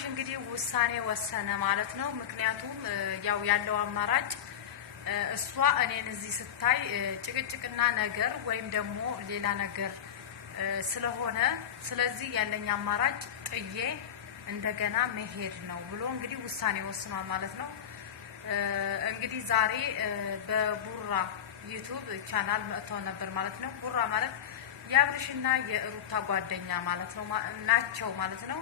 አብርሽ እንግዲህ ውሳኔ ወሰነ ማለት ነው። ምክንያቱም ያው ያለው አማራጭ እሷ እኔን እዚህ ስታይ ጭቅጭቅና ነገር ወይም ደግሞ ሌላ ነገር ስለሆነ ስለዚህ ያለኝ አማራጭ ጥዬ እንደገና መሄድ ነው ብሎ እንግዲህ ውሳኔ ወስኗል ማለት ነው። እንግዲህ ዛሬ በቡራ ዩቲዩብ ቻናል መጥተው ነበር ማለት ነው። ቡራ ማለት የአብርሽና የሩታ ጓደኛ ማለት ነው ናቸው ማለት ነው።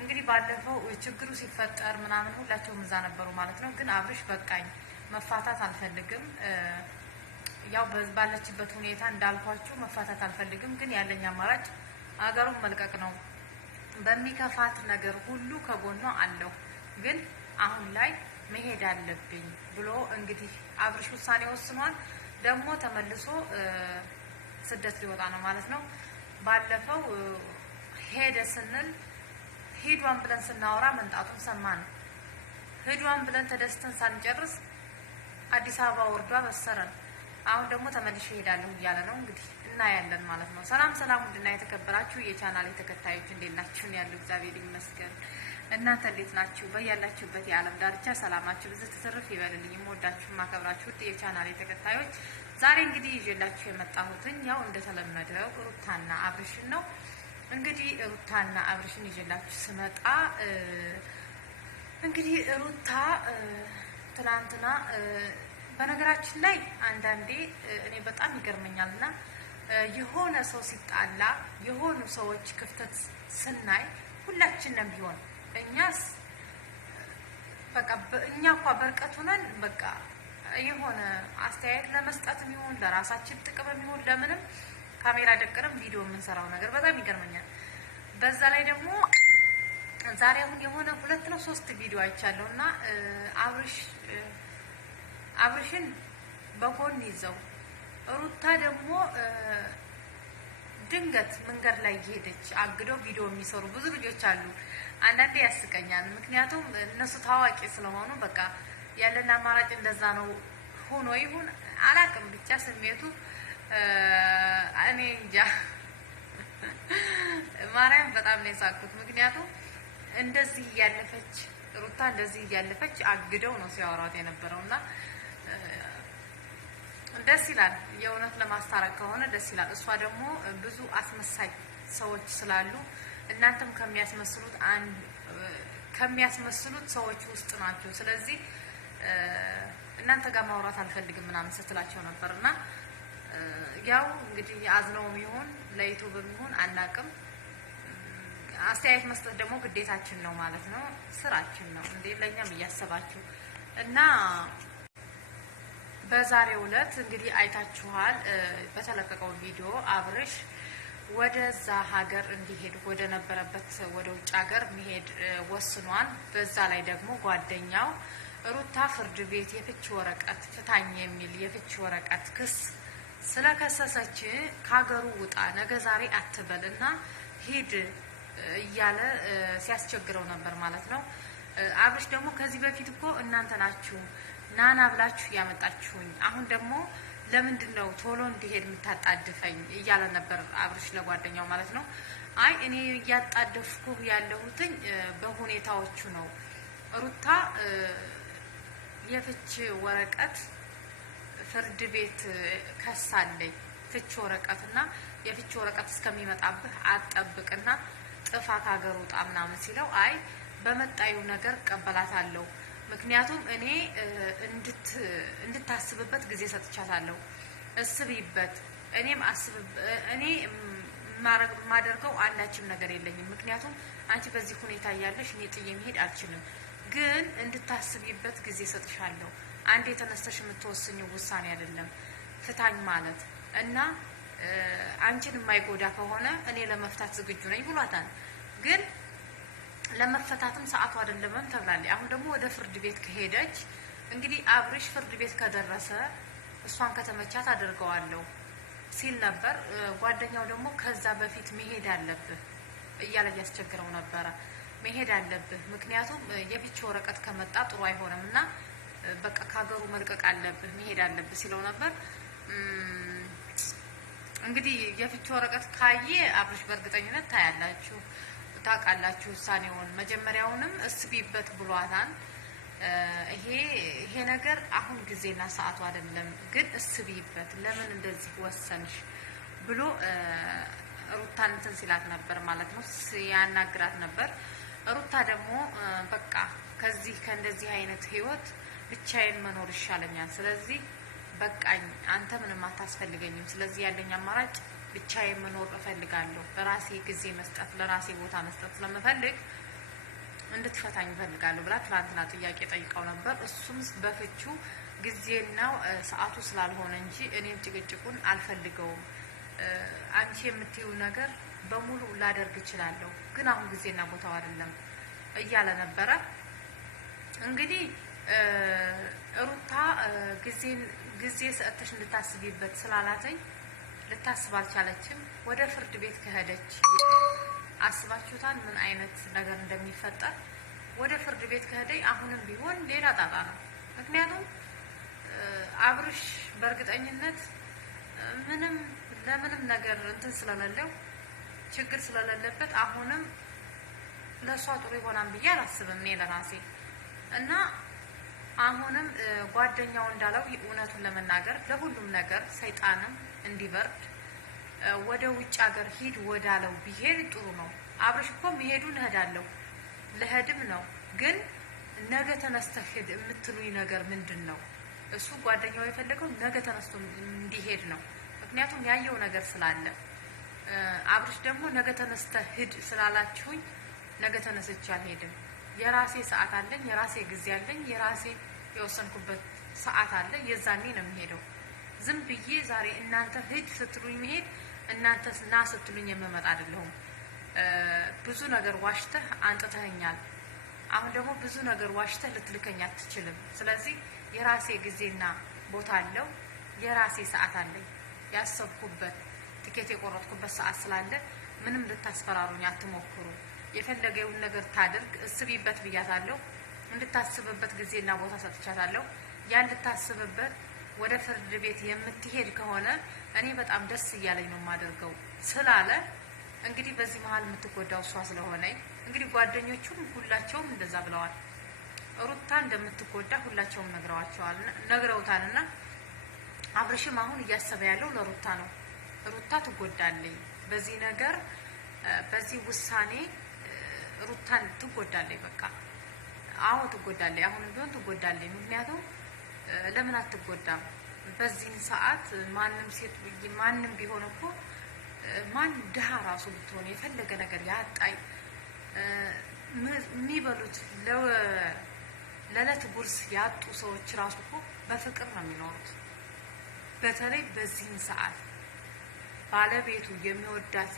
እንግዲህ ባለፈው ችግሩ ሲፈጠር ምናምን ሁላቸውም እዛ ነበሩ ማለት ነው። ግን አብርሽ በቃኝ መፋታት አልፈልግም፣ ያው ባለችበት ሁኔታ እንዳልኳችሁ መፋታት አልፈልግም፣ ግን ያለኝ አማራጭ አገሩን መልቀቅ ነው። በሚከፋት ነገር ሁሉ ከጎኗ አለው፣ ግን አሁን ላይ መሄድ አለብኝ ብሎ እንግዲህ አብርሽ ውሳኔ ወስኗል። ደግሞ ተመልሶ ስደት ሊወጣ ነው ማለት ነው። ባለፈው ሄደ ስንል ሂዷን ብለን ስናወራ መንጣቱን ሰማን። ሂዷን ብለን ተደስተን ሳንጨርስ አዲስ አበባ ወርዷ በሰረን። አሁን ደግሞ ተመልሼ እሄዳለሁ እያለ ነው። እንግዲህ እናያለን ማለት ነው። ሰላም ሰላም፣ ውድና የተከበራችሁ የቻናሌ ተከታዮች እንዴት ናችሁ? ያለው እግዚአብሔር ይመስገን። እናንተ እንዴት ናችሁ? በያላችሁበት የዓለም ዳርቻ ሰላማችሁ ብዙ ትርፍ ይበልልኝ። የምወዳችሁ ማከብራችሁ የቻናሌ ተከታዮች ዛሬ እንግዲህ ይዤላችሁ የመጣሁትኝ ያው እንደተለመደው ሩታና አብርሽን ነው። እንግዲህ ሩታና አብርሽን ይዤላችሁ ስመጣ እንግዲህ ሩታ ትናንትና በነገራችን ላይ አንዳንዴ እኔ በጣም ይገርመኛልና የሆነ ሰው ሲጣላ የሆኑ ሰዎች ክፍተት ስናይ ሁላችንም ቢሆን እኛስ በቃ እኛ እንኳን በርቀት ሆነን በቃ የሆነ አስተያየት ለመስጠትም ይሁን ለራሳችን ጥቅምም ይሁን ለምንም ካሜራ ደቅንም ቪዲዮ የምንሰራው ነገር በጣም ይገርመኛል። በዛ ላይ ደግሞ ዛሬ አሁን የሆነ 2 ነው 3 ቪዲዮ አይቻለሁና አብርሽን በጎን ይዘው ሩታ ደግሞ ድንገት መንገድ ላይ እየሄደች አግደው ቪዲዮ የሚሰሩ ብዙ ልጆች አሉ። አንዳንዴ ያስቀኛል። ምክንያቱም እነሱ ታዋቂ ስለሆኑ በቃ ያለን አማራጭ እንደዛ ነው ሆኖ ይሁን አላውቅም፣ ብቻ ስሜቱ እኔ እንጃ። ማርያም በጣም ነው የሳቅኩት። ምክንያቱም እንደዚህ እያለፈች ሩታ እንደዚህ እያለፈች አግደው ነው ሲያወራት የነበረውና ደስ ይላል። የእውነት ለማስታረቅ ከሆነ ደስ ይላል። እሷ ደግሞ ብዙ አስመሳይ ሰዎች ስላሉ እናንተም ከሚያስመስሉት ሰዎች ውስጥ ናቸው። ስለዚህ እናንተ ጋር ማውራት አልፈልግም ምናምን ስትላቸው ነበርና ያው እንግዲህ አዝነውም ይሁን ለዩቲዩብም ይሁን አናቅም፣ አስተያየት መስጠት ደግሞ ግዴታችን ነው ማለት ነው፣ ስራችን ነው እንዴ ለኛም እያሰባችሁ እና በዛሬው ዕለት እንግዲህ አይታችኋል በተለቀቀው ቪዲዮ አብርሽ ወደዛ ሀገር እንዲሄድ ወደ ነበረበት ወደ ውጭ ሀገር መሄድ ወስኗል። በዛ ላይ ደግሞ ጓደኛው ሩታ ፍርድ ቤት የፍች ወረቀት ፍታኝ የሚል የፍች ወረቀት ክስ ስለከሰሰች ከሀገሩ ውጣ ነገ ዛሬ አትበልና ሂድ እያለ ሲያስቸግረው ነበር ማለት ነው። አብርሽ ደግሞ ከዚህ በፊት እኮ እናንተ ናችሁ ናና ብላችሁ ያመጣችሁኝ፣ አሁን ደግሞ ለምንድን ነው ቶሎ እንዲሄድ የምታጣድፈኝ እያለ ነበር አብርሽ ለጓደኛው ማለት ነው። አይ እኔ እያጣደፍኩ ያለሁትኝ በሁኔታዎቹ ነው። ሩታ የፍች ወረቀት ፍርድ ቤት ከሳለኝ፣ ፍች ወረቀትና የፍች ወረቀት እስከሚመጣብህ አጠብቅና ጥፋ ከሀገር ውጣ ምናምን ሲለው አይ በመጣዩ ነገር ቀበላታለሁ፣ ምክንያቱም እኔ እንድታስብበት ጊዜ ሰጥቻታለሁ፣ እስቢበት፣ እኔ ማደርገው አንዳችም ነገር የለኝም፣ ምክንያቱም አንቺ በዚህ ሁኔታ እያለሽ እኔ ጥዬ መሄድ አልችልም፣ ግን እንድታስቢበት ጊዜ ሰጥሻለሁ፣ አንዴ የተነስተሽ የምትወስኝው ውሳኔ አይደለም ፍታኝ ማለት እና አንቺን የማይጎዳ ከሆነ እኔ ለመፍታት ዝግጁ ነኝ ብሏታል። ግን ለመፈታትም ሰዓቱ አይደለም ተብላለች። አሁን ደግሞ ወደ ፍርድ ቤት ከሄደች እንግዲህ አብርሽ ፍርድ ቤት ከደረሰ እሷን ከተመቻት አድርገዋለሁ ሲል ነበር። ጓደኛው ደግሞ ከዛ በፊት መሄድ አለብህ እያለ እያስቸግረው ነበረ። መሄድ አለብህ ምክንያቱም የፍች ወረቀት ከመጣ ጥሩ አይሆንም እና በቃ ከሀገሩ መልቀቅ አለብህ መሄድ አለብህ ሲለው ነበር። እንግዲህ የፍች ወረቀት ካየ አብርሽ በእርግጠኝነት ታውቃላችሁ ውሳኔውን መጀመሪያውንም እስቢበት ብሏታል። ይሄ ነገር አሁን ጊዜና ሰዓቱ አይደለም፣ ግን እስቢበት ለምን እንደዚህ ወሰንሽ ብሎ ሩታን እንትን ሲላት ነበር ማለት ነው፣ ሲያናግራት ነበር። ሩታ ደግሞ በቃ ከእንደዚህ አይነት ህይወት ብቻዬን መኖር ይሻለኛል፣ ስለዚህ በቃኝ፣ አንተ ምንም አታስፈልገኝም፣ ስለዚህ ያለኝ አማራጭ ብቻዬን መኖር እፈልጋለሁ፣ ለራሴ ጊዜ መስጠት ለራሴ ቦታ መስጠት ስለምፈልግ እንድትፈታኝ እፈልጋለሁ ብላ ትናንትና ጥያቄ ጠይቀው ነበር። እሱም በፍቹ ጊዜና ሰዓቱ ስላልሆነ እንጂ እኔም ጭቅጭቁን አልፈልገውም፣ አንቺ የምትይው ነገር በሙሉ ላደርግ እችላለሁ፣ ግን አሁን ጊዜና ቦታው አይደለም እያለ ነበረ። እንግዲህ ሩታ ጊዜ ሰጥተሽ እንድታስቢበት ስላላተኝ ልታስብ አልቻለችም። ወደ ፍርድ ቤት ከሄደች አስባችሁታል ምን አይነት ነገር እንደሚፈጠር? ወደ ፍርድ ቤት ከሄደች አሁንም ቢሆን ሌላ ጣጣ ነው። ምክንያቱም አብርሽ በእርግጠኝነት ለምንም ነገር እንትን ስለሌለው ችግር ስለሌለበት አሁንም ለሷ ጥሩ ይሆናል ብዬ አላስብም እኔ ለራሴ እና አሁንም ጓደኛው እንዳለው እውነቱን ለመናገር ለሁሉም ነገር ሰይጣንም እንዲበርድ ወደ ውጭ ሀገር ሂድ ወዳለው ቢሄድ ጥሩ ነው። አብርሽ እኮ መሄዱን እሄዳለሁ ለሄድም ነው፣ ግን ነገ ተነስተህ ሂድ የምትሉኝ ነገር ምንድን ነው? እሱ ጓደኛው የፈለገው ነገ ተነስቶ እንዲሄድ ነው። ምክንያቱም ያየው ነገር ስላለ። አብርሽ ደግሞ ነገ ተነስተህ ሂድ ስላላችሁኝ ነገ ተነስቼ አልሄድም። የራሴ ሰዓት አለኝ፣ የራሴ ጊዜ አለኝ፣ የራሴ የወሰንኩበት ሰዓት አለ። የዛኔ ነው የሚሄደው። ዝም ብዬ ዛሬ እናንተ ሂድ ስትሉኝ መሄድ፣ እናንተ ና ስትሉኝ የምመጣ አይደለሁም። ብዙ ነገር ዋሽተህ አንጥተኸኛል። አሁን ደግሞ ብዙ ነገር ዋሽተህ ልትልከኝ አትችልም። ስለዚህ የራሴ ጊዜና ቦታ አለው፣ የራሴ ሰዓት አለኝ። ያሰብኩበት ትኬት የቆረጥኩበት ሰዓት ስላለ ምንም ልታስፈራሩኝ አትሞክሩ። የፈለገውን ነገር ታድርግ፣ እስቢበት ብያታለሁ። እንድታስብበት ጊዜና ቦታ ሰጥቻታለሁ። ያን ልታስብበት ወደ ፍርድ ቤት የምትሄድ ከሆነ እኔ በጣም ደስ እያለኝ ነው የማደርገው ስላለ እንግዲህ በዚህ መሀል የምትጎዳው እሷ ስለሆነ እንግዲህ ጓደኞቹም ሁላቸውም እንደዛ ብለዋል። ሩታ እንደምትጎዳ ሁላቸውም ነግረውታልና አብርሽም አሁን እያሰበ ያለው ለሩታ ነው። ሩታ ትጎዳለች በዚህ ነገር፣ በዚህ ውሳኔ ሩታን ትጎዳለች። በቃ አዎ ትጎዳለች፣ አሁንም ቢሆን ትጎዳለች። ምክንያቱም ለምን አትጎዳም? በዚህ ሰዓት ማንም ቢሆን እኮ ማን ድሃ ራሱ ብትሆን የፈለገ ነገር ያጣይ የሚበሉት ለዕለት ጉርስ ያጡ ሰዎች ራሱ እኮ በፍቅር ነው የሚኖሩት። በተለይ በዚህን ሰዓት ባለቤቱ የሚወዳት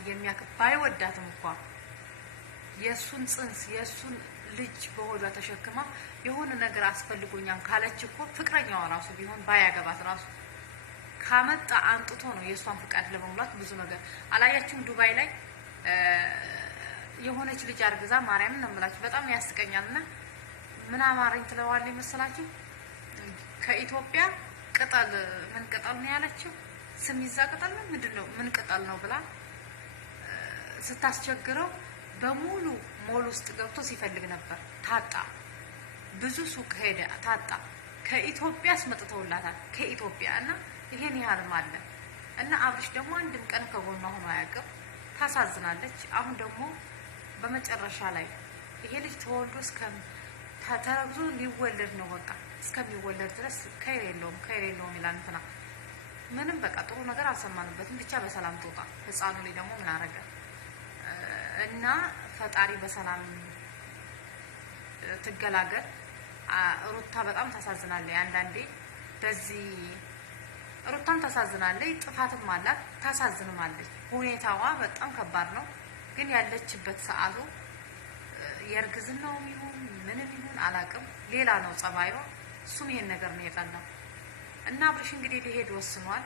ባይወዳትም እንኳ የሱን ጽንስ የሱን ልጅ በሆዷ ተሸክማ የሆነ ነገር አስፈልጎኛል ካለች እኮ ፍቅረኛዋ ራሱ ቢሆን ባያገባት ራሱ ካመጣ አንጥቶ ነው የሷን ፍቃድ ለመሙላት ብዙ ነገር አላያችሁም? ዱባይ ላይ የሆነች ልጅ አርግዛ ማርያምን ነው የምላችሁ፣ በጣም ያስቀኛልና ምን አማረኝ ትለዋለች መሰላችሁ? ከኢትዮጵያ ቅጠል ምን ቅጠል ነው ያለችው? ስሚዛ ቅጠል ነው ምንድነው ምን ቅጠል ነው ብላ ስታስቸግረው በሙሉ ሞል ውስጥ ገብቶ ሲፈልግ ነበር። ታጣ። ብዙ ሱቅ ሄደ፣ ታጣ። ከኢትዮጵያ አስመጥተውላታል። ከኢትዮጵያ እና ይሄን ያህልም አለ እና አብርሽ ደግሞ አንድም ቀን ከጎኗ ሆኖ አያውቅም። ታሳዝናለች። አሁን ደግሞ በመጨረሻ ላይ ይሄ ልጅ ተወልዶ ተረግዞ ሊወለድ ነው። በቃ እስከሚወለድ ድረስ ከይር የለውም ይላል እንትና። ምንም በቃ ጥሩ ነገር አልሰማንበትም። ብቻ በሰላም ትውጣ። ህፃኑ ላይ ደግሞ ምን አረገ እና ፈጣሪ በሰላም ትገላገል። ሩታ በጣም ታሳዝናለች። አንዳንዴ በዚህ ሩታም ታሳዝናለች፣ ጥፋትም አላት፣ ታሳዝንማለች። ሁኔታዋ በጣም ከባድ ነው። ግን ያለችበት ሰዓቱ የእርግዝናውም ይሁን ምንም ይሁን አላቅም፣ ሌላ ነው ጸባይዋ። እሱም ይሄን ነገር ነው የጠላው እና አብርሽ እንግዲህ ሊሄድ ወስኗል።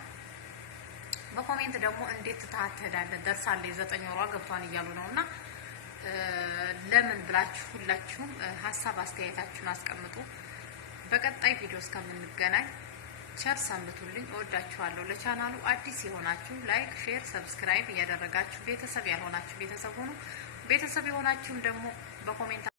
በኮሜንት ደግሞ እንዴት ትታተዳለህ ደርሳለች 9 ወሯ ገብቷን እያሉ ነውና ለምን ብላችሁ ሁላችሁም ሀሳብ አስተያየታችሁን አስቀምጡ። በቀጣይ ቪዲዮ እስከምንገናኝ ቸር ሰንብቱልኝ። እወዳችኋለሁ። ለቻናሉ አዲስ የሆናችሁ ላይክ፣ ሼር፣ ሰብስክራይብ እያደረጋችሁ ቤተሰብ ያልሆናችሁ ቤተሰብ ሁኑ። ቤተሰብ የሆናችሁም ደግሞ በኮሜንት